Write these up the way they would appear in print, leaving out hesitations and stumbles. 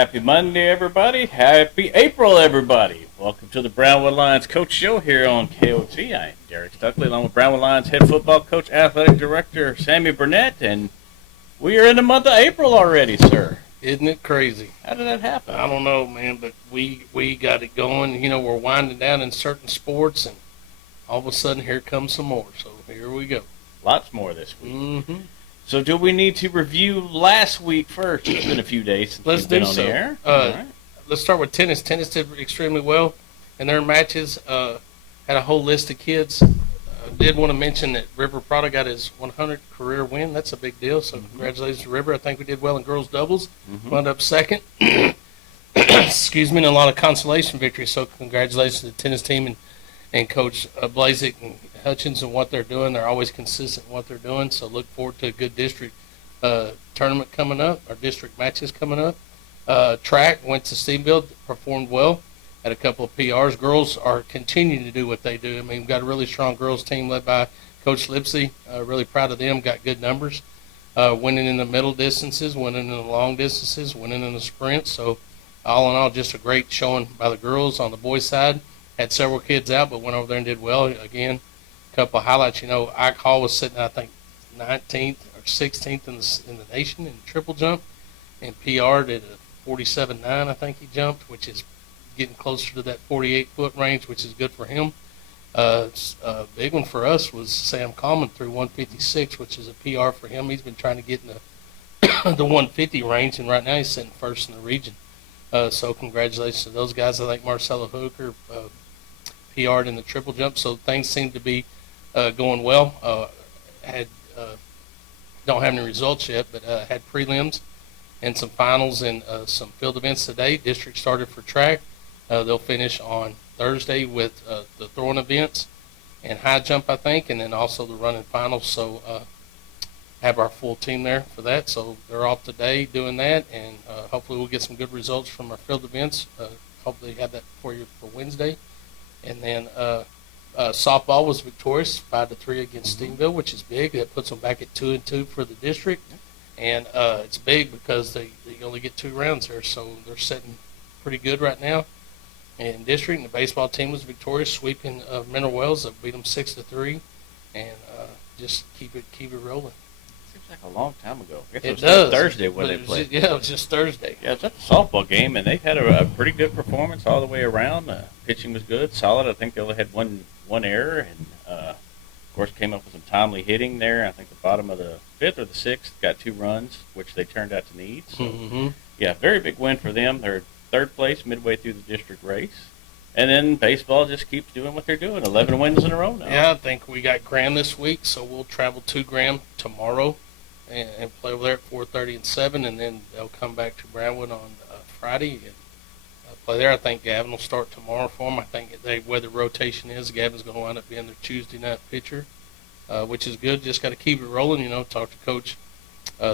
Happy Monday, everybody. Happy April, everybody. Welcome to the Brownwood Lions Coach Show here on KOT. I'm Derek Stuckley, along with Brownwood Lions head football coach, athletic director Sammy Burnett, and we are in the month of April already, sir. Isn't it crazy? How did that happen? I don't know, man, but we got it going. You know, we're winding down in certain sports, and all of a sudden here comes some more. So here we go. Lots more this week. Mm-hmm. So do we need to review last week first? It's been a few days since Let's we've been do on so. the air. All right. Let's start with tennis. Tennis did extremely well in their matches. Had a whole list of kids. Did want to mention that River Prada got his 100th career win. That's a big deal. So congratulations to River. I think we did well in girls doubles. Wound up second. Excuse me, and a lot of consolation victories. So congratulations to the tennis team and Coach Blazik and Hutchins and what they're doing. They're always consistent in what they're doing. So look forward to a good district tournament coming up, or district matches coming up. Track went to Stevensville, performed well. Had a couple of PRs. Girls are continuing to do what they do. I mean, we've got a really strong girls team led by Coach Lipsy. Really proud of them. Got good numbers. Winning in the middle distances, winning in the long distances, winning in the sprints. So all in all, just a great showing by the girls. On the boys' side, had several kids out, but went over there and did well. Again, a couple of highlights. You know, Ike Hall was sitting, I think, 19th or 16th in the nation in triple jump, and PR'd at a 47.9, I think he jumped, which is getting closer to that 48-foot range, which is good for him. A big one for us was Sam Coleman through 156, which is a PR for him. He's been trying to get in the 150 range, and right now he's sitting first in the region. So congratulations to those guys. I think Marcella Hooker PR'd in the triple jump, so things seem to be going well. Don't have any results yet, but had prelims and some finals and some field events today. District started for track. They'll finish on Thursday with the throwing events and high jump, I think, and then also the running finals. So have our full team there for that. So they're off today doing that, and hopefully we'll get some good results from our field events. Hopefully have that for you for Wednesday. And then softball was victorious 5-3 against Stevensville, which is big. That puts them back at 2-2 for the district. And it's big because they only get 2 rounds there, so they're sitting pretty good right now in district. And the baseball team was victorious, sweeping Mineral Wells. That beat them 6-3, and just keep it rolling. Seems like a long time ago. I guess It was does. Thursday when they played. It was just Thursday. Yeah, it was at the softball game, and they had a pretty good performance all the way around. Pitching was good, solid. I think they only had one error, and of course came up with some timely hitting there. I think the bottom of the 5th or the 6th got 2 runs, which they turned out to need. So, yeah, very big win for them. They're 3rd place midway through the district race. And then baseball just keeps doing what they're doing. 11 wins in a row now. Yeah, I think we got Graham this week, so we'll travel to Graham tomorrow and play over there at 4:30 and 7, and then they'll come back to Brownwood on Friday and play there. I think Gavin will start tomorrow for them. I think where the rotation is, Gavin's going to wind up being their Tuesday night pitcher, which is good. Just got to keep it rolling, talk to Coach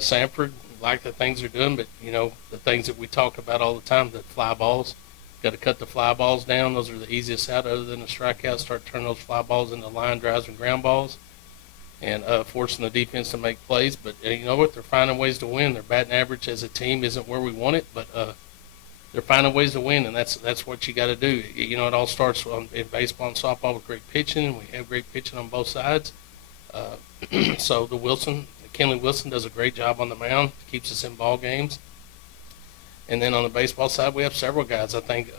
Sanford, like the things they're doing, but, the things that we talk about all the time, the fly balls. Got to cut the fly balls down. Those are the easiest out other than the strikeouts. Start turning those fly balls into line drives and ground balls and forcing the defense to make plays. But you know what? They're finding ways to win. Their batting average as a team isn't where we want it, but they're finding ways to win, and that's what you got to do. It all starts in baseball and softball with great pitching. We have great pitching on both sides. So Kenley Wilson does a great job on the mound, keeps us in ball games. And then on the baseball side, we have several guys. I think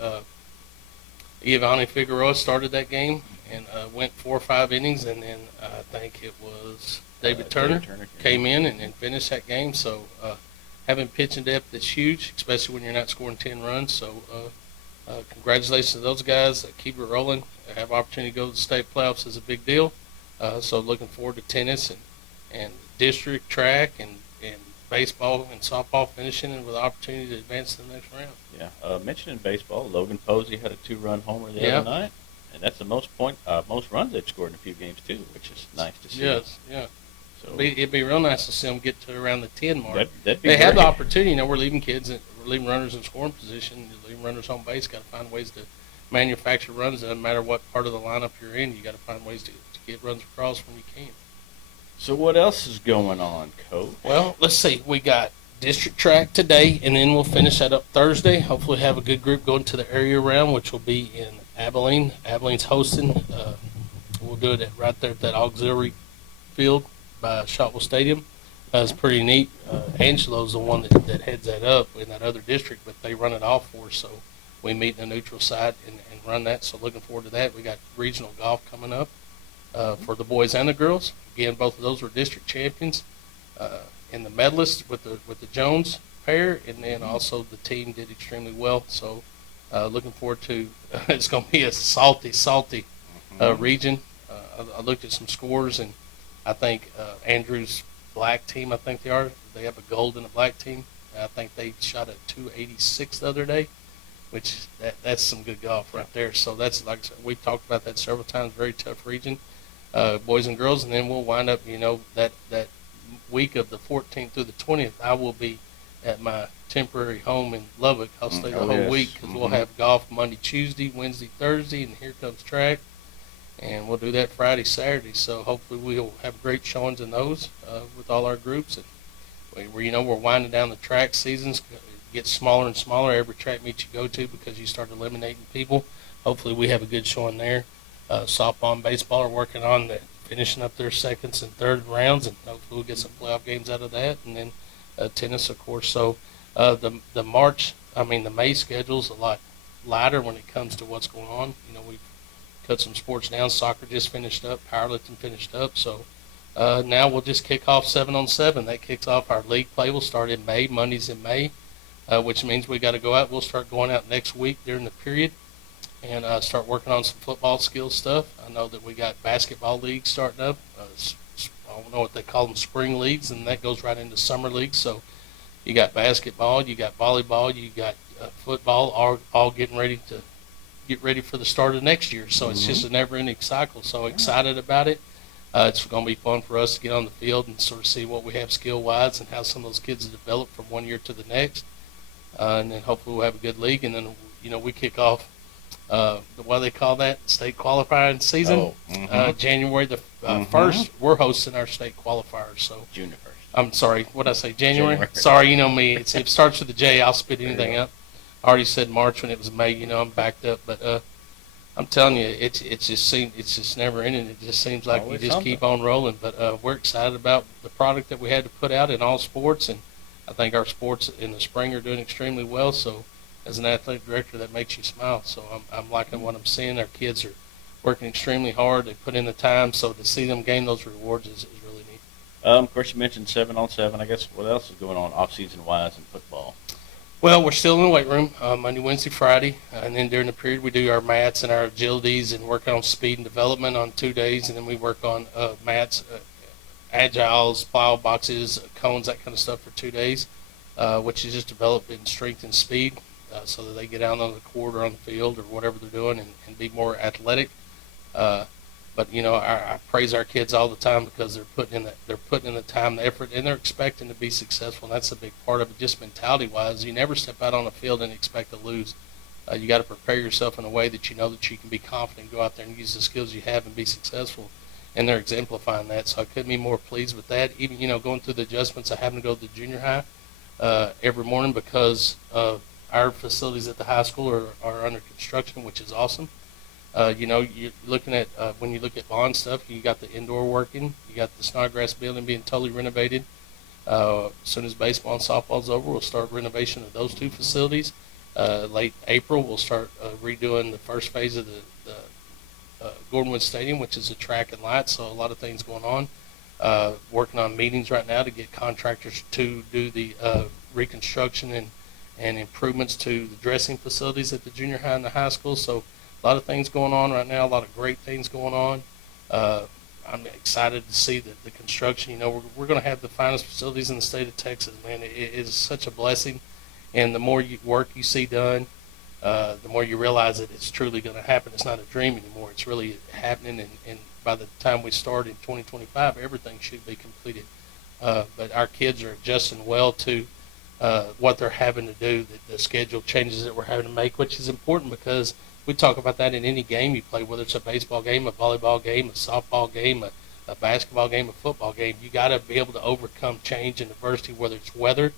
Giovanni Figueroa started that game and went 4 or 5 innings, and then I think it was David Turner came in and finished that game. So having pitching depth is huge, especially when you're not scoring 10 runs. So congratulations to those guys. Keep it rolling. Have opportunity to go to the state playoffs is a big deal. So looking forward to tennis and district track and baseball and softball finishing and with the opportunity to advance to the next round. Yeah, mentioning baseball, Logan Posey had a 2-run homer the other night, and that's the most runs they've scored in a few games too, which is nice to see. Yes, yeah. So It'd be real nice to see them get to around the 10 mark. That'd be they have great. the opportunity. We're leaving we're leaving runners in scoring position, leaving runners on base. Got to find ways to manufacture runs. Doesn't matter what part of the lineup you're in. You got to find ways to get runs across when you can. So what else is going on, Coach? Well, let's see. We got district track today, and then we'll finish that up Thursday. Hopefully have a good group going to the area round, which will be in Abilene. Abilene's hosting. We'll do it right there at that auxiliary field by Shotwell Stadium. It's pretty neat. Angelo's the one that heads that up in that other district, but they run it off for us, so we meet in the neutral side and run that. So looking forward to that. We got regional golf coming up for the boys and the girls. Again, both of those were district champions. And the medalists with the Jones pair, and then also the team did extremely well. So looking forward to it's going to be a salty region. I looked at some scores, and I think Andrew's black team, I think they have a gold and a black team. I think they shot a 286 the other day, which that's some good golf right there. So that's, like I said, we talked about that several times. Very tough region, boys and girls, and then we'll wind up, that week of the 14th through the 20th, I will be at my temporary home in Lubbock. I'll stay the whole week because we'll have golf Monday, Tuesday, Wednesday, Thursday, and here comes track. And we'll do that Friday, Saturday. So hopefully we'll have great showings in those with all our groups. And we're winding down the track seasons. It gets smaller and smaller every track meet you go to because you start eliminating people. Hopefully we have a good showing there. Softball and baseball are working on finishing up their seconds and third rounds, and hopefully we'll get some playoff games out of that. And then tennis, of course. So the May schedule's a lot lighter when it comes to what's going on. We've cut some sports down. Soccer just finished up. Powerlifting finished up. So now we'll just kick off 7-on-7. That kicks off our league play. We'll start in May, Mondays in May, which means we got to go out. We'll start going out next week during the period and start working on some football skills stuff. I know that we got basketball leagues starting up. I don't know what they call them, spring leagues, and that goes right into summer leagues. So you got basketball, you got volleyball, you got football, all getting ready to get ready for the start of next year. So it's just a never-ending cycle. So excited about it. It's going to be fun for us to get on the field and sort of see what we have skill-wise and how some of those kids develop from one year to the next. And then hopefully we'll have a good league. And then, we kick off what do they call that? State qualifying season. January the 1st, we're hosting our state qualifiers. So June 1st. I'm sorry, what did I say? January? Sorry, you know me. It starts with a J. I'll spit anything up. I already said March when it was May. I'm backed up, but I'm telling you, it's just never ending. It just seems like we just keep on rolling. But we're excited about the product that we had to put out in all sports, and I think our sports in the spring are doing extremely well. So as an athletic director, that makes you smile. So I'm liking what I'm seeing. Our kids are working extremely hard. They put in the time. So to see them gain those rewards is really neat. Of course, you mentioned 7-on-7. I guess what else is going on off-season wise in football? Well, we're still in the weight room Monday, Wednesday, Friday, and then during the period we do our mats and our agilities and work on speed and development on 2 days, and then we work on mats, agiles, plow boxes, cones, that kind of stuff for 2 days, which is just developing strength and speed so that they get out on the court or on the field or whatever they're doing and be more athletic. But I praise our kids all the time because they're putting in the time, the effort, and they're expecting to be successful. And that's a big part of it, just mentality-wise. You never step out on the field and expect to lose. You got to prepare yourself in a way that you know that you can be confident, go out there and use the skills you have and be successful. And they're exemplifying that, so I couldn't be more pleased with that. Even going through the adjustments, I happen to go to the junior high every morning because our facilities at the high school are under construction, which is awesome. You're looking at when you look at bond stuff, you got the indoor working, you got the Snodgrass building being totally renovated. As soon as baseball and softball is over, we'll start renovation of those two facilities. Late April, we'll start redoing the first phase of the Brownwood Stadium, which is a track and lights. So a lot of things going on. Working on meetings right now to get contractors to do the reconstruction and improvements to the dressing facilities at the junior high and the high school. So a lot of things going on right now, a lot of great things going on. I'm excited to see the construction. We're going to have the finest facilities in the state of Texas, man. It is such a blessing. And the more work you see done, the more you realize that it's truly going to happen. It's not a dream anymore. It's really happening. And by the time we start in 2025, everything should be completed. But our kids are adjusting well to what they're having to do, the schedule changes that we're having to make, which is important because we talk about that in any game you play, whether it's a baseball game, a volleyball game, a softball game, a basketball game, a football game. You got to be able to overcome change and adversity, whether it's weather,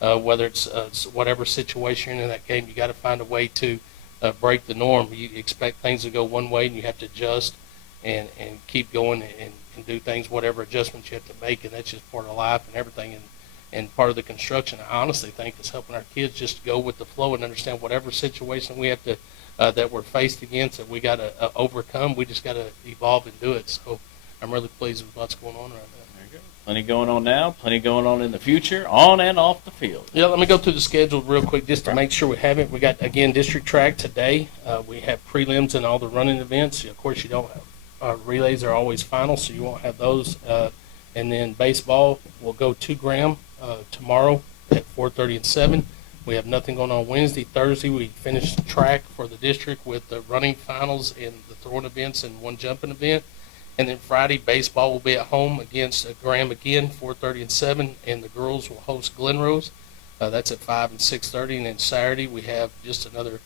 whether it's whatever situation you're in that game, you got to find a way to break the norm. You expect things to go one way, and you have to adjust and keep going and do things, whatever adjustments you have to make, and that's just part of life and everything. And part of the construction, I honestly think, is helping our kids just go with the flow and understand whatever situation we have to that we're faced against that we got to overcome. We just got to evolve and do it. So I'm really pleased with what's going on right now. There you go. Plenty going on now, plenty going on in the future, on and off the field. Yeah, let me go through the schedule real quick just to make sure we have it. We got, again, district track today. We have prelims and all the running events. Of course, you don't have relays are always final, so you won't have those. And then baseball will go to Graham tomorrow at 4:30 and 7. We have nothing going on Wednesday. Thursday, we finish track for the district with the running finals and the throwing events and one jumping event. And then Friday, baseball will be at home against Graham again, 4:30 and 7. And the girls will host Glenrose. That's at 5 and 6:30. And then Saturday, we have just another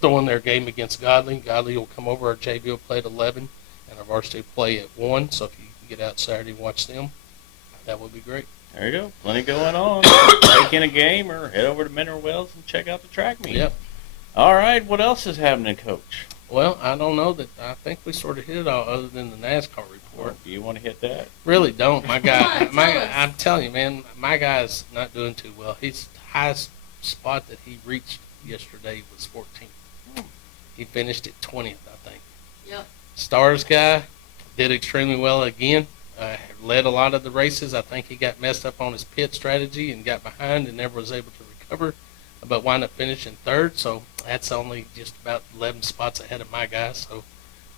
throwing their game against Godly. Godly will come over. Our JV will play at 11, and our varsity will play at 1. So if you can get out Saturday and watch them, that would be great. There you go. Plenty going on. Take in a game or head over to Mineral Wells and check out the track meet. Yep. All right. What else is happening, Coach? Well, I don't know that. I think we sort of hit it all other than the NASCAR report. Do you want to hit that? Really don't. My guy, I'm telling you, man, my guy's not doing too well. His highest spot that he reached yesterday was 14th. He finished at 20th, I think. Yep. Stars guy did extremely well again. Led a lot of the races. I think he got messed up on his pit strategy and got behind and never was able to recover, but wound up finishing third. So that's only just about 11 spots ahead of my guy. So,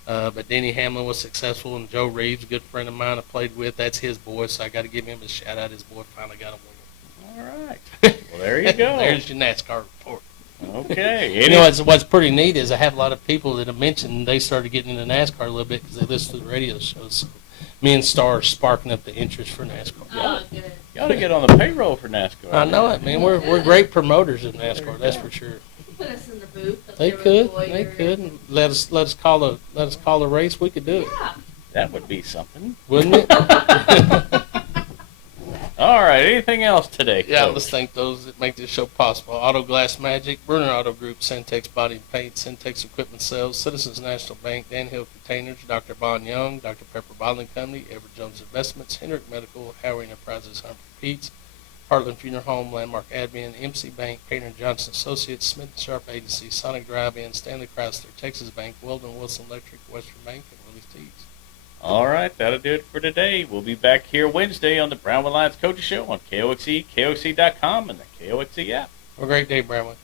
but Denny Hamlin was successful, and Joe Reeves, a good friend of mine I played with, that's his boy. So I got to give him a shout out. His boy finally got a win. All right. Well, there you go. There's your NASCAR report. Okay. You know what's pretty neat is I have a lot of people that have mentioned they started getting into NASCAR a little bit because they listen to the radio shows. So me and Star are sparking up the interest for NASCAR. Oh, good. You ought to get on the payroll for NASCAR. I know it, man. We're great promoters of NASCAR, that's for sure. Put us in the booth. up They there with could, Boyer they and- could. And let us call a race. We could do it, Yeah. That would be something. wouldn't it? All right. Anything else today, Yeah, Coach? let's thank those that make this show possible. Auto Glass Magic, Bruner Auto Group, Centex Body and Paint, Centex Equipment Sales, Citizens National Bank, Dan Hill Containers, Dr. Bond Young, Dr. Pepper Bottling Company, Everett Jones Investments, Hendrick Medical, Howard Enterprises, Humphrey Pete's, Heartland Funeral Home, Landmark Admin, MC Bank, Painter Johnson Associates, Smith & Sharp Agency, Sonic Drive-In, Stanley Chrysler, Texas Bank, Weldon Wilson Electric, Western Bank, and Willie's Tees. All right. That'll do it for today. We'll be back here Wednesday on the Brownwood Lions Coaches Show on KOXE, KOXE.com, and the KOXE app. Have a great day, Brownwood.